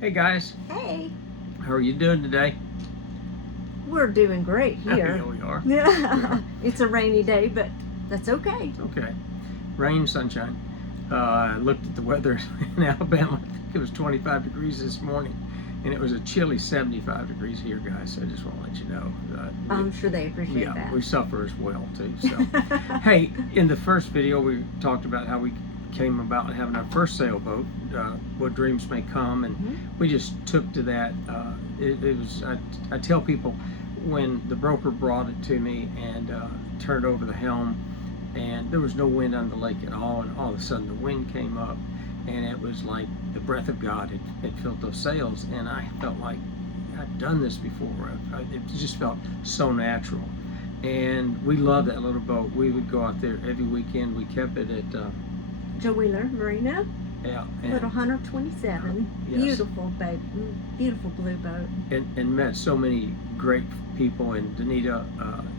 Hey guys, Hey, how are you doing today? we're doing great here. Here we are. Yeah, it's a rainy day, but that's okay. Okay. Rain, sunshine. I looked at the weather in Alabama. I think it was 25 degrees this morning, and it was a chilly 75 degrees here, guys. So I just want to let you know. I'm sure they appreciate Yeah, that. we suffer as well too. So, hey, in the first video, we talked about how we came about having our first sailboat, What Dreams May Come, and we just took to that. It was, I tell people, when the broker brought it to me and turned over the helm, and there was no wind on the lake at all, and all of a sudden the wind came up, and it was like the breath of God had filled those sails, and I felt like I've done this before. It just felt so natural, and we loved that little boat. We would go out there every weekend. We kept it at Joe Wheeler Marina, yeah, Little Hunter 27. Yes. Beautiful boat, beautiful blue boat. and met so many great people. And Danita,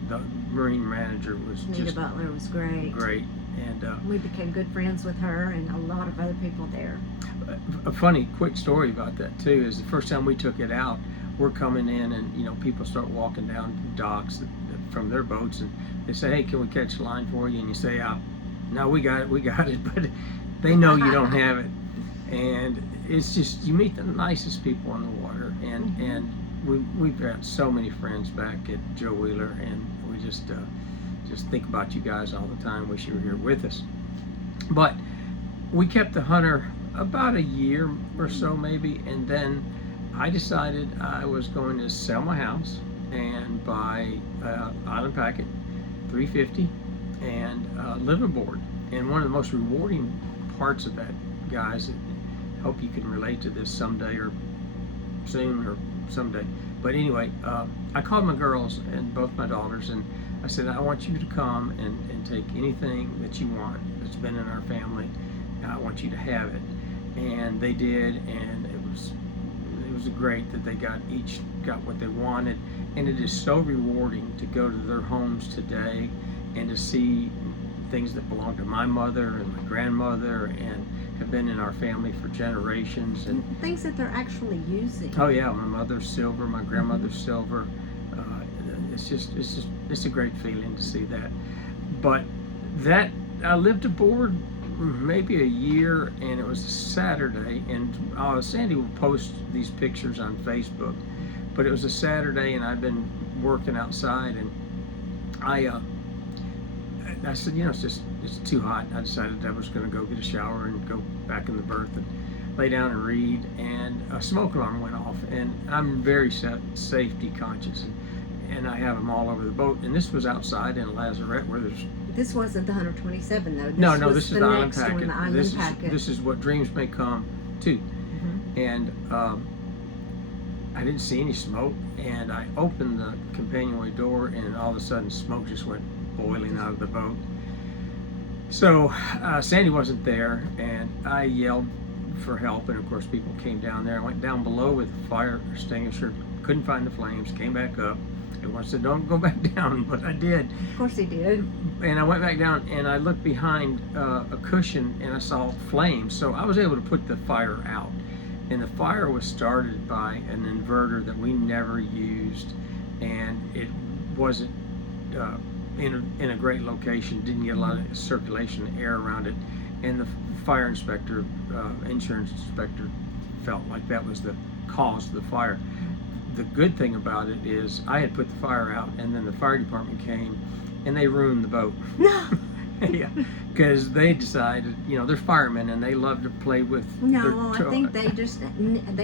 the marine manager, was Nita just Butler was great. great. And We became good friends with her and a lot of other people there. a funny quick story about that too is the first time we took it out, we're coming in, and people start walking down docks from their boats, and they say, hey, can we catch a line for you? And you say, no, we got it, but they know you don't have it. And it's just, you meet the nicest people on the water, and we've got so many friends back at Joe Wheeler, and we just think about you guys all the time. Wish you were here with us. But we kept the Hunter about a year or so maybe, and then I decided I was going to sell my house and buy Island Packet 350 and liveaboard. And one of the most rewarding parts of that, guys, I hope you can relate to this someday or soon or someday. But anyway, I called my girls and both my daughters, and I said, I want you to come and take anything that you want that's been in our family. I want you to have it. And they did, and it was great that they each got what they wanted. And it is so rewarding to go to their homes today and to see things that belong to my mother and my grandmother and have been in our family for generations. And things that they're actually using. oh yeah, my mother's silver, my grandmother's silver. It's a great feeling to see that. But that, I lived aboard maybe a year, and it was a Saturday, and Sandy will post these pictures on Facebook, but it was a Saturday, and I'd been working outside, and I said, it's too hot. I decided I was going to go get a shower and go back in the berth and lay down and read, and a smoke alarm went off, and I'm very safety conscious, and I have them all over the boat, and this was outside in a lazarette where there's... This wasn't the 127 though. No, this is the Island next one, Packet. the Island Packet. This is What Dreams May Come too. And I didn't see any smoke, and I opened the companionway door, and all of a sudden smoke just went boiling out of the boat. So Sandy wasn't there, and I yelled for help, and of course people came down there. I went down below with a fire extinguisher, couldn't find the flames, came back up. Everyone said, don't go back down, but I did. Of course he did. And I went back down, and I looked behind a cushion, and I saw flames. So I was able to put the fire out. And the fire was started by an inverter that we never used, and it wasn't in a great location, didn't get a lot of circulation air around it. And the fire inspector, insurance inspector, felt like that was the cause of the fire. The good thing about it is I had put the fire out, and then the fire department came and they ruined the boat. No. Yeah, because they decided, they're firemen and they love to play with No, I think they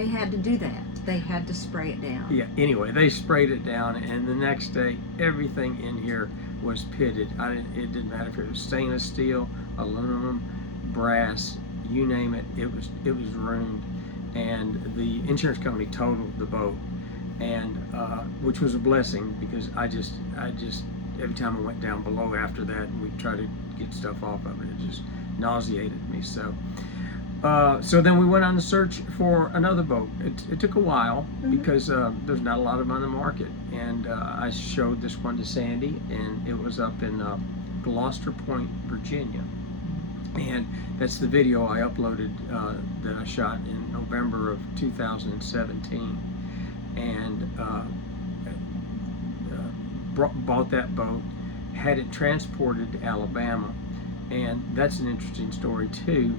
had to do that. They had to spray it down. Yeah, anyway, they sprayed it down, and the next day everything in here was pitted. It didn't matter if it was stainless steel, aluminum, brass, you name it, it was ruined. And the insurance company totaled the boat, and which was a blessing, because I just every time I went down below after that and we tried to get stuff off of it, it just nauseated me. So then we went on the search for another boat. It took a while because there's not a lot of them on the market, and I showed this one to Sandy, and it was up in Gloucester Point, Virginia, And that's the video I uploaded that I shot in November of 2017. And bought that boat, had it transported to Alabama, and that's an interesting story too.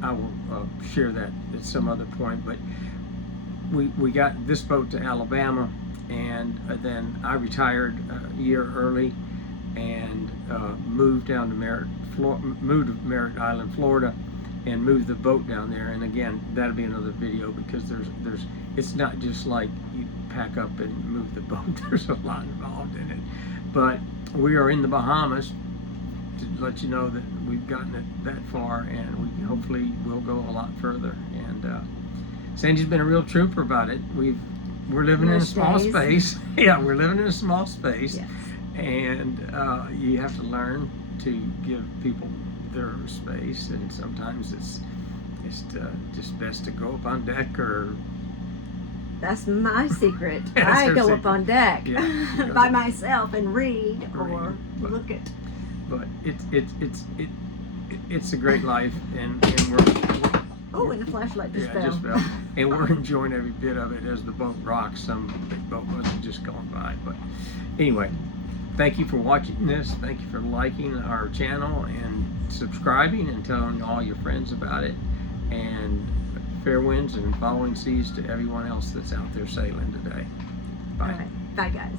I will share that at some other point, but we got this boat to Alabama, and then I retired a year early and moved down to moved to Merritt Island, Florida, and moved the boat down there. And again, that'll be another video, because there's it's not just like you pack up and move the boat. There's a lot involved in it. But we are in the Bahamas, to let you know that we've gotten it that far, and we hopefully will go a lot further. And Sandy's been a real trooper about it. We're living in a small space. Yeah, we're living in a small space. Yes. And you have to learn to give people their space, and sometimes it's just best to go up on deck. Or That's my secret. That's I her go secret. up on deck Yeah, by myself and read or but- look at. but it's a great life, and we're Oh, and the flashlight just yeah, fell. just fell. And we're enjoying every bit of it as the boat rocks. Some big boat must have just gone by. But anyway, thank you for watching this. Thank you for liking our channel and subscribing and telling all your friends about it. And fair winds and following seas to everyone else that's out there sailing today. Bye. All right. Bye, guys.